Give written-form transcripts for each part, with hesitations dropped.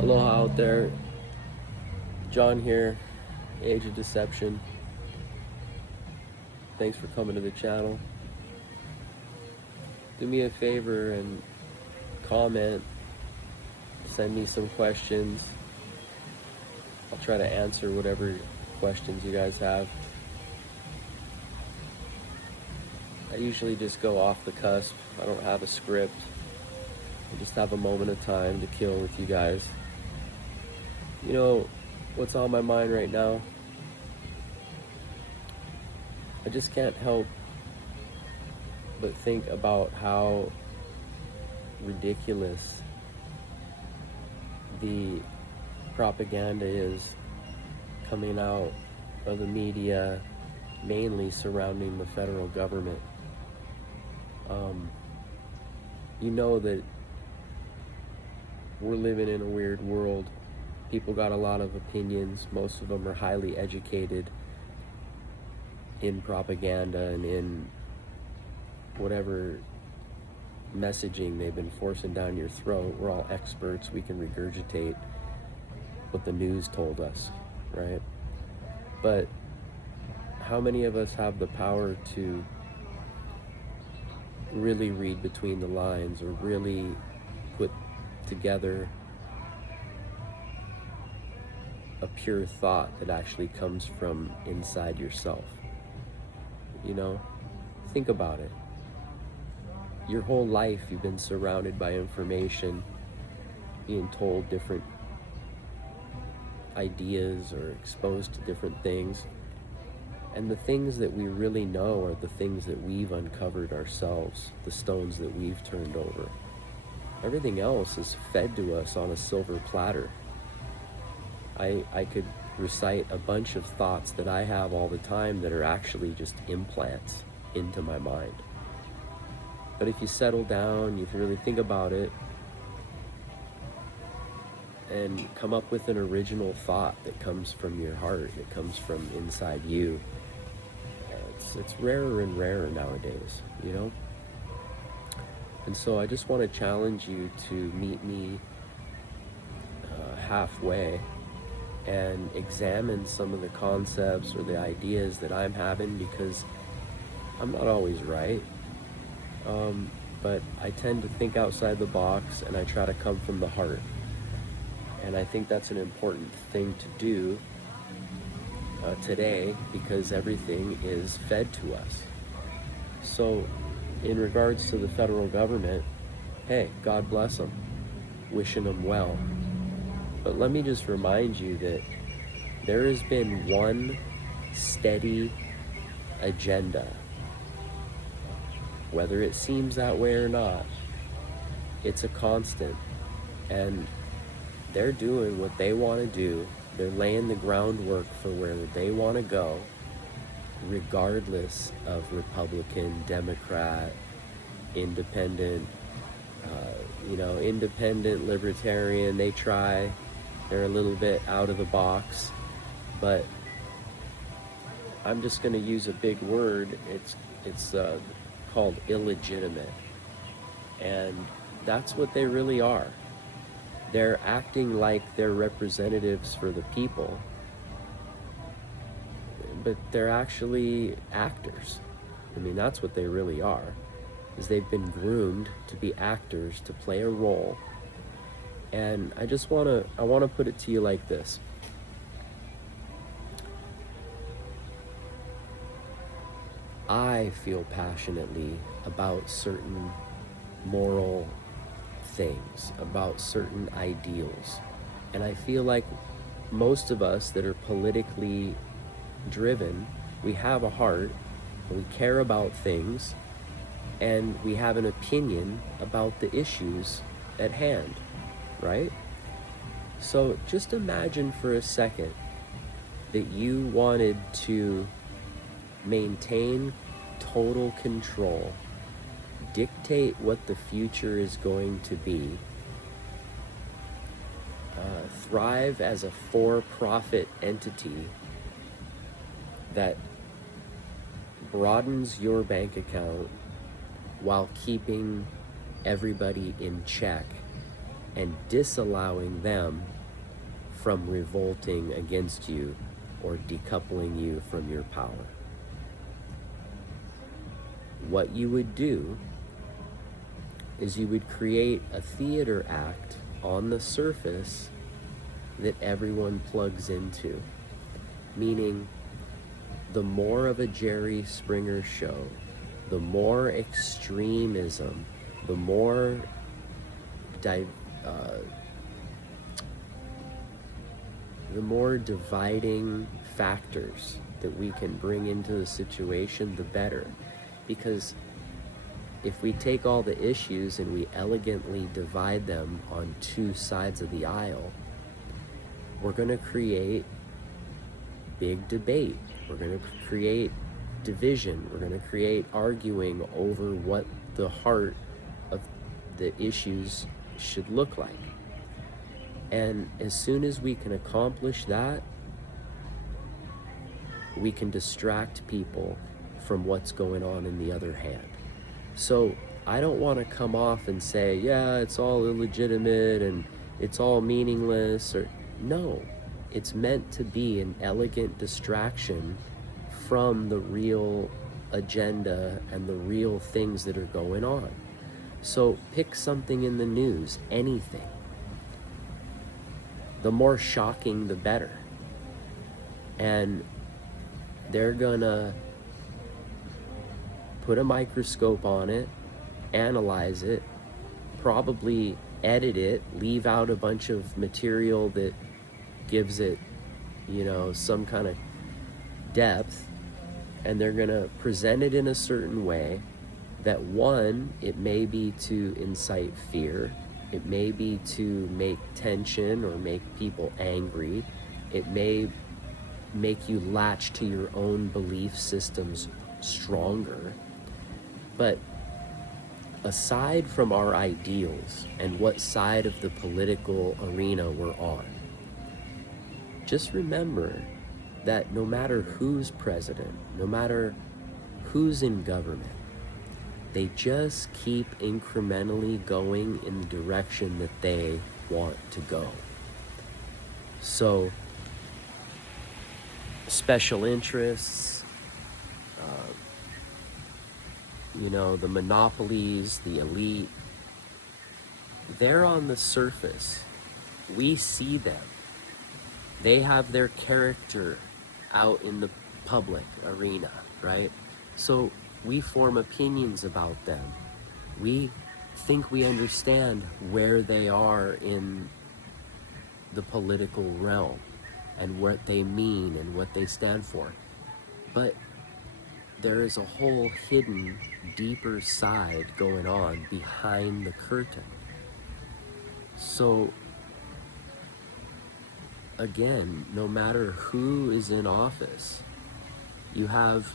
Aloha out there, John here, Age of Deception. Thanks for coming to the channel. Do me a favor and comment, send me some questions. I'll try to answer whatever questions you guys have. I usually just go off the cusp. I don't have a script. I just have a moment of time to kill with you guys. You know what's on my mind right now? I just can't help but think about how ridiculous the propaganda is coming out of the media, mainly surrounding the federal government. You know that we're living in a weird world. People got a lot of opinions. Most of them are highly educated in propaganda and in whatever messaging they've been forcing down your throat. We're all experts. We can regurgitate what the news told us, right? But how many of us have the power to really read between the lines or really put together a pure thought that actually comes from inside yourself? You know, think about it. Your whole life you've been surrounded by information, being told different ideas or exposed to different things. And the things that we really know are the things that we've uncovered ourselves, the stones that we've turned over. Everything else is fed to us on a silver platter. I could recite a bunch of thoughts that I have all the time that are actually just implants into my mind. But if you settle down, you really think about it, and come up with an original thought that comes from your heart, that comes from inside you, it's rarer and rarer nowadays, you know? And so I just want to challenge you to meet me halfway and examine some of the concepts or the ideas that I'm having, because I'm not always right. But I tend to think outside the box, and I try to come from the heart. And I think that's an important thing to do today, because everything is fed to us. So in regards to the federal government, hey, God bless them, wishing them well. But let me just remind you that there has been one steady agenda. Whether it seems that way or not, it's a constant. And they're doing what they want to do. They're laying the groundwork for where they want to go, regardless of Republican, Democrat, independent, independent, libertarian. They try. They're a little bit out of the box. But I'm just going to use a big word. It's called illegitimate. And that's what they really are. They're acting like they're representatives for the people, but they're actually actors. I mean, that's what they really are, is they've been groomed to be actors, to play a role. And I want to put it to you like this. I feel passionately about certain moral things, about certain ideals. And I feel like most of us that are politically driven, we have a heart, and we care about things, and we have an opinion about the issues at hand, right? So just imagine for a second that you wanted to maintain total control, dictate what the future is going to be, thrive as a for-profit entity that broadens your bank account while keeping everybody in check and disallowing them from revolting against you or decoupling you from your power. What you would do is you would create a theater act on the surface that everyone plugs into. Meaning, the more of a Jerry Springer show, the more extremism, the more dividing factors that we can bring into the situation, the better. Because if we take all the issues and we elegantly divide them on two sides of the aisle, we're going to create big debate. We're going to create division. We're going to create arguing over what the heart of the issues should look like. And as soon as we can accomplish that, we can distract people from what's going on in the other hand. So I don't want to come off and say, yeah, it's all illegitimate and it's all meaningless. Or no, it's meant to be an elegant distraction from the real agenda and the real things that are going on. So pick something in the news, anything. The more shocking, the better. And they're gonna put a microscope on it, analyze it, probably edit it, leave out a bunch of material that gives it, some kind of depth, and they're gonna present it in a certain way that, one, it may be to incite fear, it may be to make tension or make people angry, it may make you latch to your own belief systems stronger. But aside from our ideals and what side of the political arena we're on, just remember that no matter who's president, no matter who's in government, they just keep incrementally going in the direction that they want to go. So, special interests, the monopolies, the elite, they're on the surface. We see them. They have their character out in the public arena, right? So we form opinions about them. We think we understand where they are in the political realm and what they mean and what they stand for. But there is a whole hidden, deeper side going on behind the curtain. So, again, no matter who is in office, you have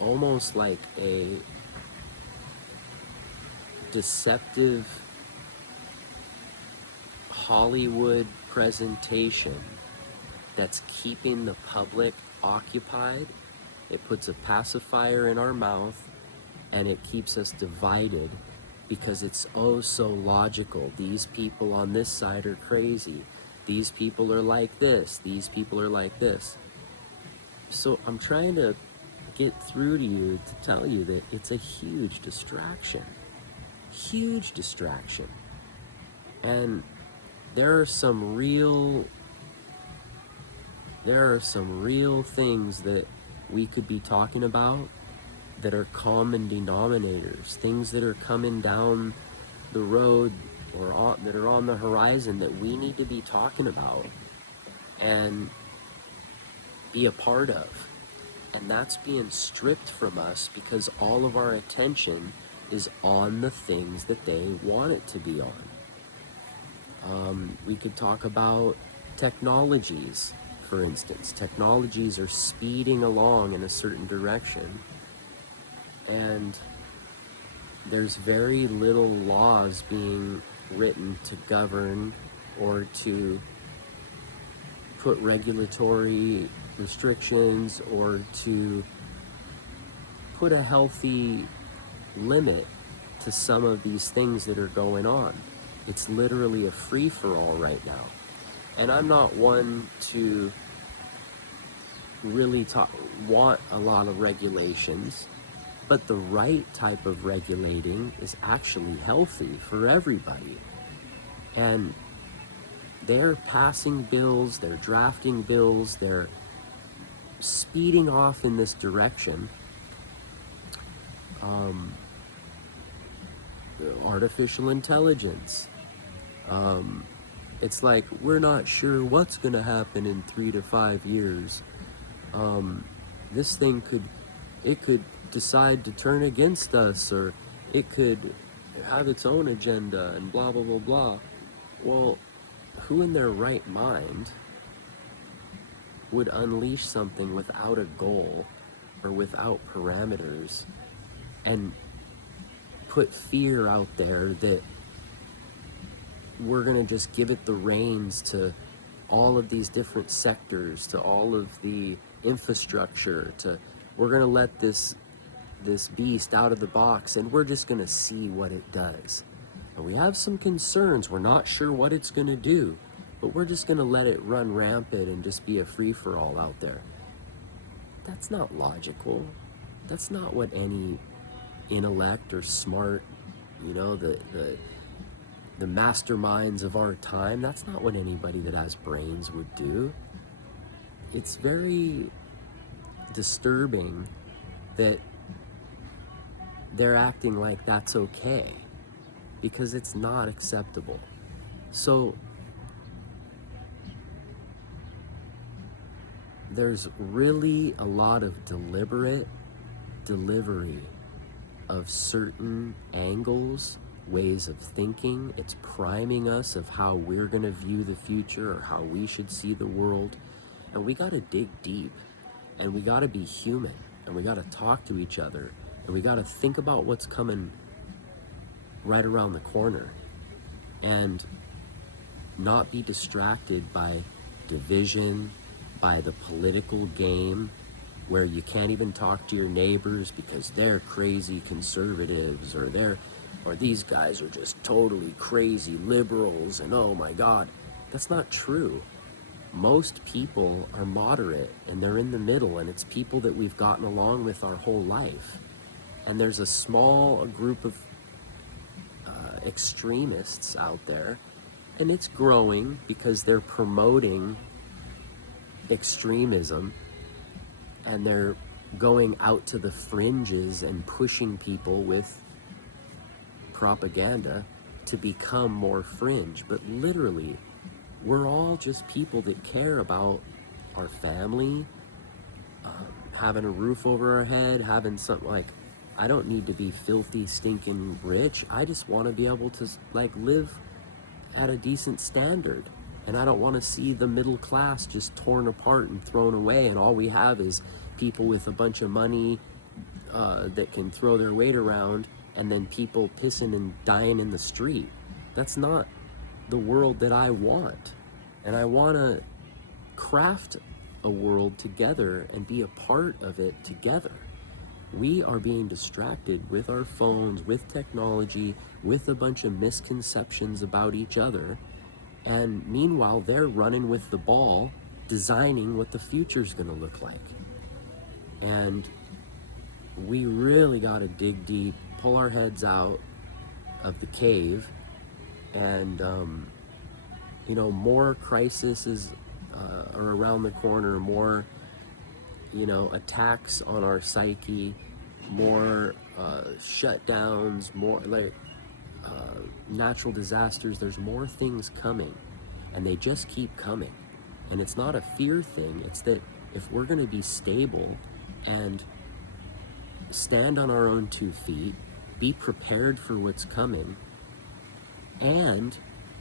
almost like a deceptive Hollywood presentation that's keeping the public occupied. It puts a pacifier in our mouth and it keeps us divided because it's oh so logical. These people on this side are crazy. These people are like this. These people are like this. So I'm trying to get through to you to tell you that it's a huge distraction. Huge distraction. And there are some real things that we could be talking about that are common denominators, things that are coming down the road or that are on the horizon that we need to be talking about and be a part of. And that's being stripped from us because all of our attention is on the things that they want it to be on. We could talk about technologies, for instance. Technologies are speeding along in a certain direction, and there's very little laws being written to govern or to put regulatory restrictions or to put a healthy limit to some of these things that are going on. It's literally a free-for-all right now. And I'm not one to really want a lot of regulations, but the right type of regulating is actually healthy for everybody. And they're passing bills, they're drafting bills, they're speeding off in this direction. Artificial intelligence. It's like, we're not sure what's going to happen in 3 to 5 years. This thing could decide to turn against us, or it could have its own agenda and blah, blah, blah, blah. Well, who in their right mind would unleash something without a goal or without parameters and put fear out there that we're going to just give it the reins to all of these different sectors, to all of the infrastructure, we're going to let this beast out of the box and we're just going to see what it does. And we have some concerns. We're not sure what it's going to do, but we're just going to let it run rampant and just be a free-for-all out there. That's not logical. That's not what any intellect or smart, the masterminds of our time, that's not what anybody that has brains would do. It's very disturbing that they're acting like that's okay, because it's not acceptable. So there's really a lot of deliberate delivery of certain angles, ways of thinking. It's priming us of how we're going to view the future or how we should see the world. And we got to dig deep, and we got to be human, and we got to talk to each other, and we got to think about what's coming right around the corner, and not be distracted by division, by the political game, where you can't even talk to your neighbors because they're crazy conservatives, or these guys are just totally crazy liberals, and oh my God. That's not true. Most people are moderate, and they're in the middle, and it's people that we've gotten along with our whole life. And there's a small group of extremists out there, and it's growing because they're promoting extremism, and they're going out to the fringes and pushing people with propaganda to become more fringe. But literally, we're all just people that care about our family, having a roof over our head, having something. Like, I don't need to be filthy, stinking rich. I just want to be able to live at a decent standard. And I don't want to see the middle class just torn apart and thrown away, and all we have is people with a bunch of money that can throw their weight around, and then people pissing and dying in the street. That's not the world that I want. And I want to craft a world together and be a part of it together. We are being distracted with our phones, with technology, with a bunch of misconceptions about each other. And meanwhile, they're running with the ball, designing what the future's going to look like. And we really got to dig deep, pull our heads out of the cave, and more crises are around the corner, more attacks on our psyche, more shutdowns, more natural disasters. There's more things coming, and they just keep coming. And it's not a fear thing. It's that if we're going to be stable and stand on our own 2 feet, be prepared for what's coming, and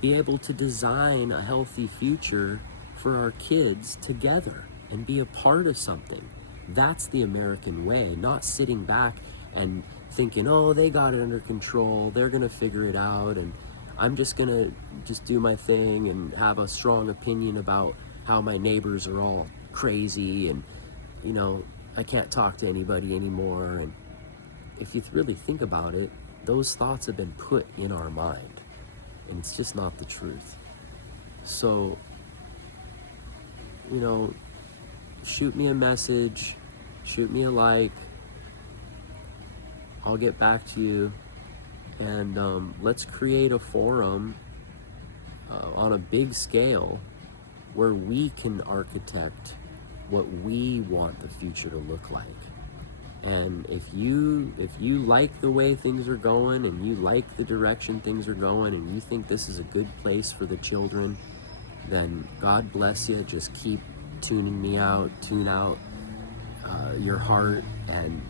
be able to design a healthy future for our kids together and be a part of something. That's the American way, not sitting back and thinking, oh, they got it under control, they're going to figure it out, and I'm just going to do my thing and have a strong opinion about how my neighbors are all crazy, and, I can't talk to anybody anymore. And if you really think about it, those thoughts have been put in our mind, and it's just not the truth. So, shoot me a message, shoot me a like, I'll get back to you, and let's create a forum on a big scale where we can architect what we want the future to look like. And if you like the way things are going, and you like the direction things are going, and you think this is a good place for the children, then God bless you. Just keep tune out your heart, and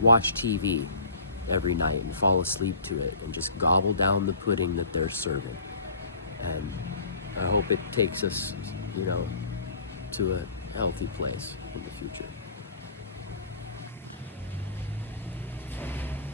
watch TV every night and fall asleep to it, and just gobble down the pudding that they're serving. And I hope it takes us, to a healthy place in the future.